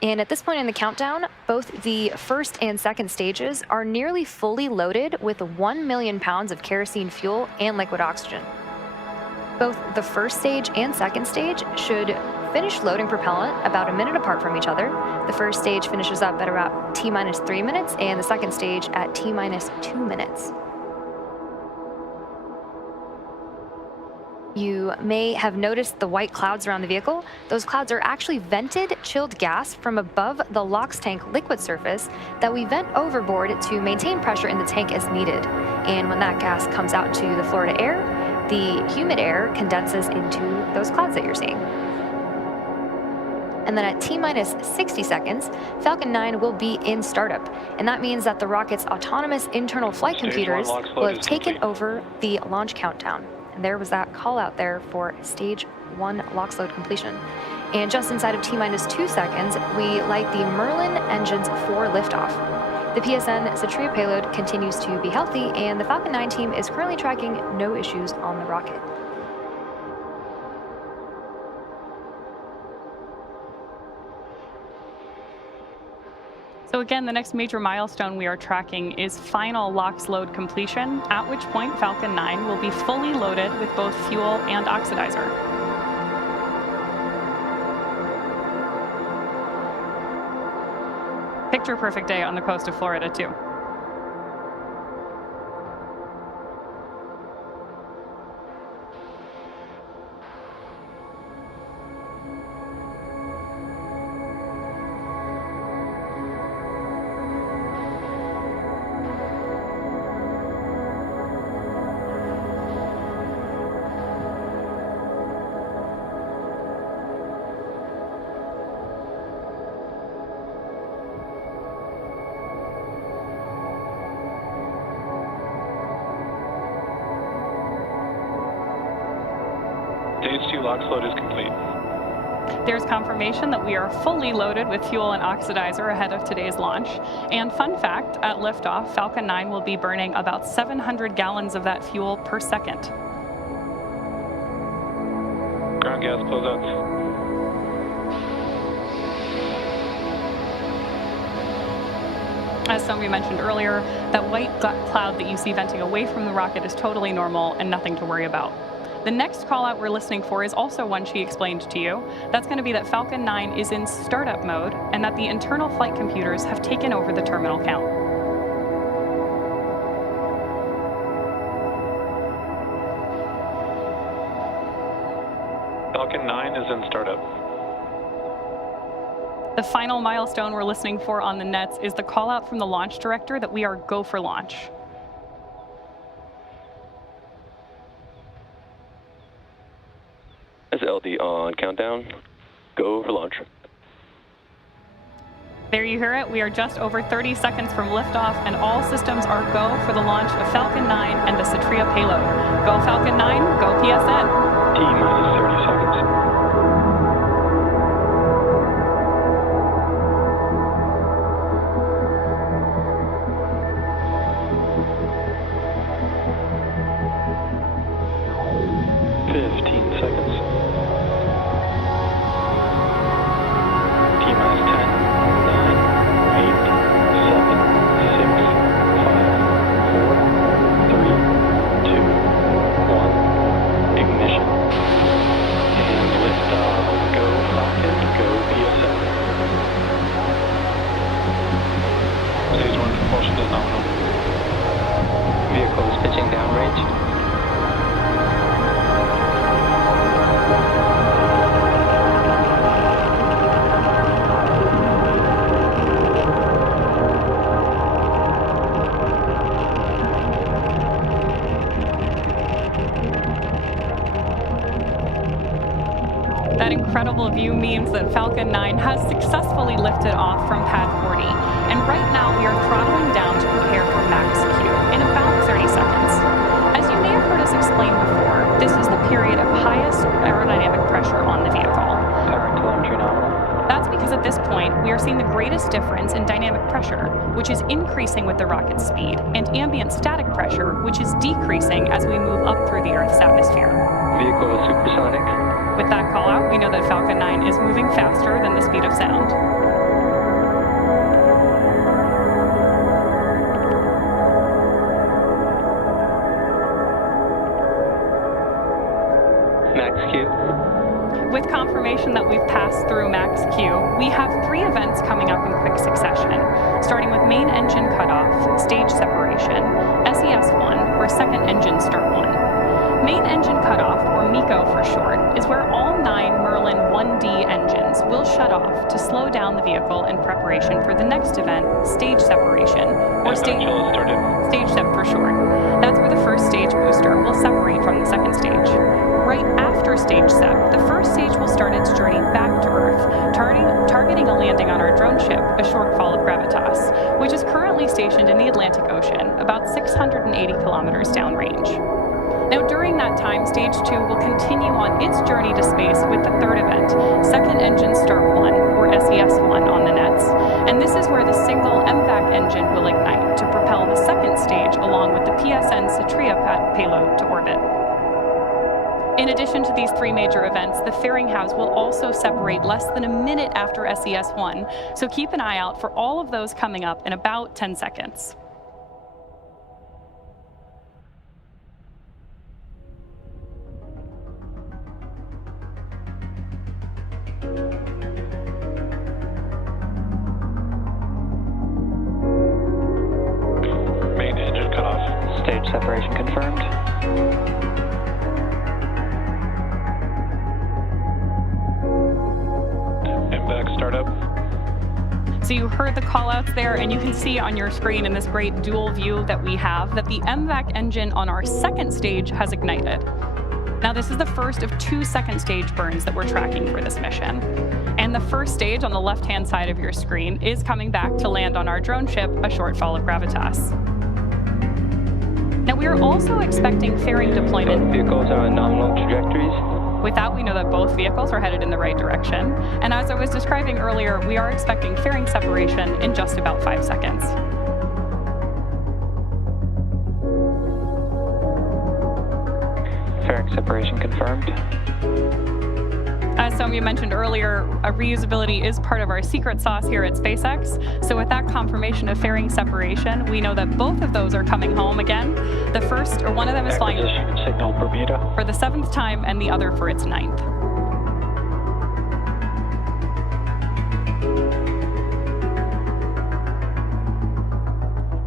And at this point in the countdown, both the first and second stages are nearly fully loaded with 1 million pounds of kerosene fuel and liquid oxygen. Both the first stage and second stage should finish loading propellant about a minute apart from each other. The first stage finishes up at about T-minus 3 minutes, and the second stage at T-minus 2 minutes. You may have noticed the white clouds around the vehicle. Those clouds are actually vented chilled gas from above the LOX tank liquid surface that we vent overboard to maintain pressure in the tank as needed. And when that gas comes out to the Florida air, the humid air condenses into those clouds that you're seeing. And then at T-minus 60 seconds, Falcon 9 will be in startup. And that means that the rocket's autonomous internal flight computers will have taken over the launch countdown. And there was that call out there for stage 1 LOX load completion. And just inside of T-minus 2 seconds, we light the Merlin engines for liftoff. The PSN Satria payload continues to be healthy, and the Falcon 9 team is currently tracking no issues on the rocket. So again, the next major milestone we are tracking is final LOX load completion, at which point Falcon 9 will be fully loaded with both fuel and oxidizer. Picture perfect day on the coast of Florida, too. Stage 2 LOX load is complete. There's confirmation that we are fully loaded with fuel and oxidizer ahead of today's launch. And fun fact, at liftoff, Falcon 9 will be burning about 700 gallons of that fuel per second. Ground gas closeouts. As Somi mentioned earlier, that white cloud that you see venting away from the rocket is totally normal and nothing to worry about. The next call out we're listening for is also one she explained to you. That's going to be that Falcon 9 is in startup mode and that the internal flight computers have taken over the terminal count. Falcon 9 is in startup. The final milestone we're listening for on the nets is the call out from the launch director that we are go for launch. As LD on countdown, go for launch. There you hear it. We are just over 30 seconds from liftoff, and all systems are go for the launch of Falcon 9 and the Satria payload. Go Falcon 9, go PSN. T-minus 30 seconds. That incredible view means that Falcon 9 has successfully lifted off from pad 40. And right now we are throttling down to prepare for max Q in about 30 seconds. As you may have heard us explain before, this is the period of highest aerodynamic pressure on the vehicle. Current telemetry nominal. That's because at this point, we are seeing the greatest difference in dynamic pressure, which is increasing with the rocket's speed, and ambient static pressure, which is decreasing as we move up through the Earth's atmosphere. Vehicle is supersonic. With that call out, we know that Falcon 9 is moving faster than the speed of sound. confirmation that we've passed through max Q, we have 3 events coming up in quick succession, starting with main engine cutoff, stage separation, SES1, or second engine start 1. Main engine cutoff, or MECO for short, is where all 9 Merlin 1D engines will shut off to slow down the vehicle in preparation for the next event, stage separation, or stage sep for short. That's where the first stage booster will separate from the second stage. Right after stage sep, the first stage will start its journey back to Earth, targeting a landing on our drone ship, a shortfall of Gravitas, which is currently stationed in the Atlantic Ocean, about 680 kilometers downrange. Now, during that time, Stage 2 will continue on its journey to space with the third event, Second Engine Start 1, or SES1 on the nets, and this is where the single MVAC engine will ignite to propel the second stage along with the PSN Satria payload to orbit. In addition to these 3 major events, the fairing house will also separate less than a minute after SES1, so keep an eye out for all of those coming up in about 10 seconds. Main engine cutoff. Stage separation confirmed. MVAC startup. So you heard the callouts there, and you can see on your screen in this great dual view that we have that the MVAC engine on our second stage has ignited. Now, this is the first of 2 second stage burns that we're tracking for this mission. And the first stage on the left-hand side of your screen is coming back to land on our drone ship, a shortfall of Gravitas. Now, we are also expecting fairing deployment. Both vehicles are on nominal trajectories. With that, we know that both vehicles are headed in the right direction. And as I was describing earlier, we are expecting fairing separation in just about 5 seconds. Fairing separation confirmed. As Soumya mentioned earlier, reusability is part of our secret sauce here at SpaceX. So with that confirmation of fairing separation, we know that both of those are coming home again. The first, or one of them is flying Signal Bermuda. for the 7th time and the other for its 9th.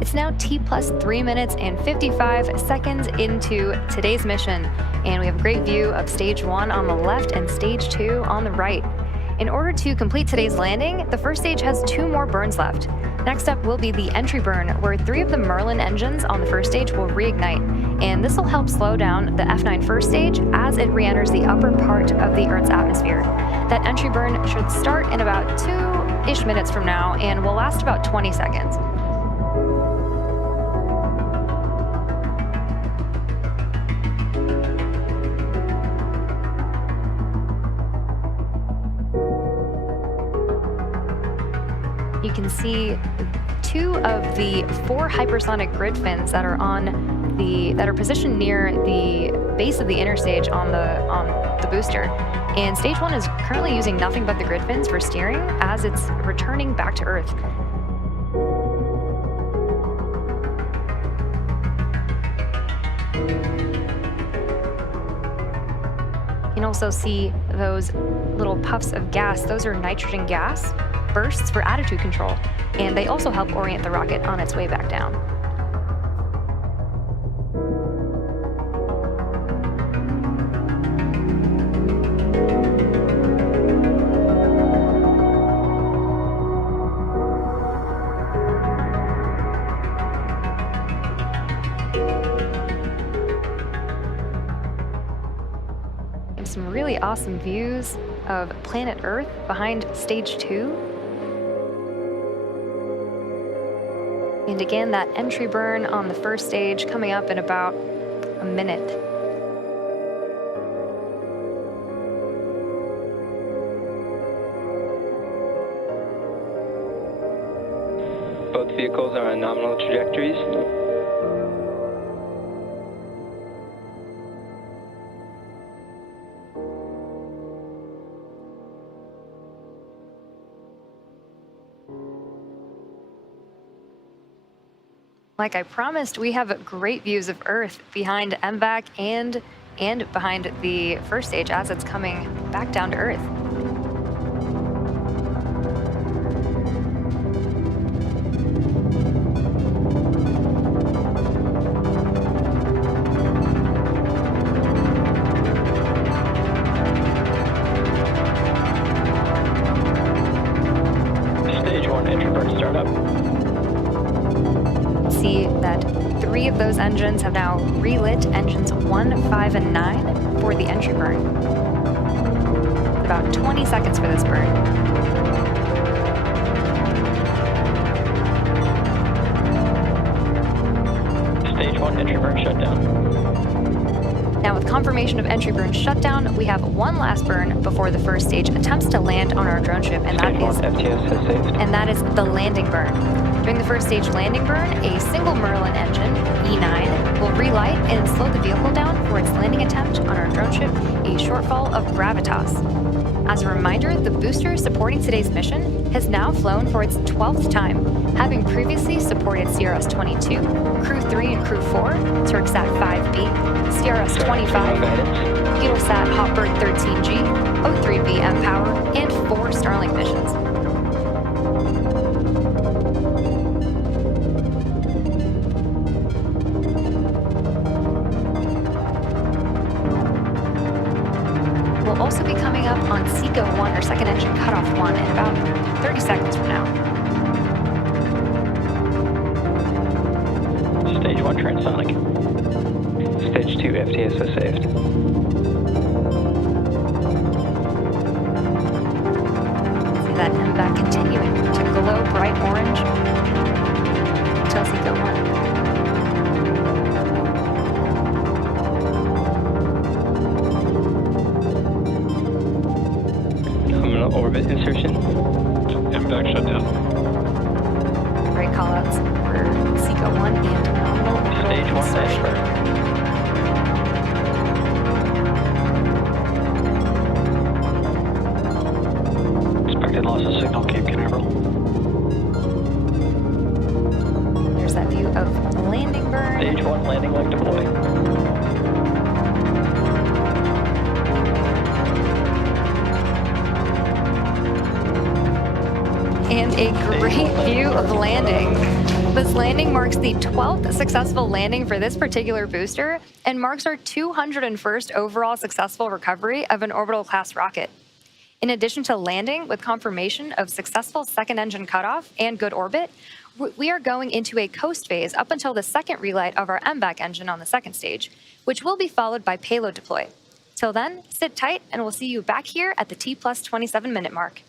It's now T+3 minutes and 55 seconds into today's mission, and we have a great view of Stage 1 on the left and Stage 2 on the right. In order to complete today's landing, the first stage has 2 more burns left. Next up will be the entry burn, where 3 of the Merlin engines on the first stage will reignite, and this will help slow down the F9 first stage as it re-enters the upper part of the Earth's atmosphere. That entry burn should start in about 2-ish minutes from now and will last about 20 seconds. You can see 2 of the 4 hypersonic grid fins that are positioned near the base of the interstage on the booster. And Stage 1 is currently using nothing but the grid fins for steering as it's returning back to Earth. You can also see those little puffs of gas. Those are nitrogen gas bursts for attitude control, and they also help orient the rocket on its way back down. And some really awesome views of planet Earth behind Stage 2. And again, that entry burn on the first stage coming up in about a minute. Both vehicles are on nominal trajectories. Like I promised, we have great views of Earth behind MVAC and behind the first stage as it's coming back down to Earth. burn startup. See that 3 of those engines have now relit engines 1, 5, and 9 for the entry burn. About 20 seconds for this burn. Stage 1 entry burn shutdown. Now with confirmation of entry burn shutdown, we have one last burn before the first stage attempts to land on our drone ship, and Stage 1 FTS has saved. the landing burn. During the first stage landing burn, a single Merlin engine, E9, will relight and slow the vehicle down for its landing attempt on our drone ship, a shortfall of gravitas. As a reminder, the booster supporting today's mission has now flown for its 12th time, having previously supported CRS-22, Crew 3 and Crew 4, Turksat 5B, CRS-25, Eutelsat Hotbird 13G, O3B mPower, and 4 Starlink missions. We'll also be coming up on SECO 1, or second engine cutoff 1, in about 30 seconds from now. Stage 1 transonic. Stage 2 FTS has saved. See that MVAC continuing to glow bright orange until SECO 1. Orbit insertion. MVAC shutdown. Great callouts for SECO 1 and nominal orbital Stage 1 insertion. burn. Expected loss of signal, Cape Canaveral. There's that view of the landing burn. Stage 1 landing leg deploy. And a great view of landing. This landing marks the 12th successful landing for this particular booster and marks our 201st overall successful recovery of an orbital class rocket. In addition to landing with confirmation of successful second engine cutoff and good orbit, we are going into a coast phase up until the second relight of our MVAC engine on the second stage, which will be followed by payload deploy. Till then, sit tight and we'll see you back here at the T+27 minute mark.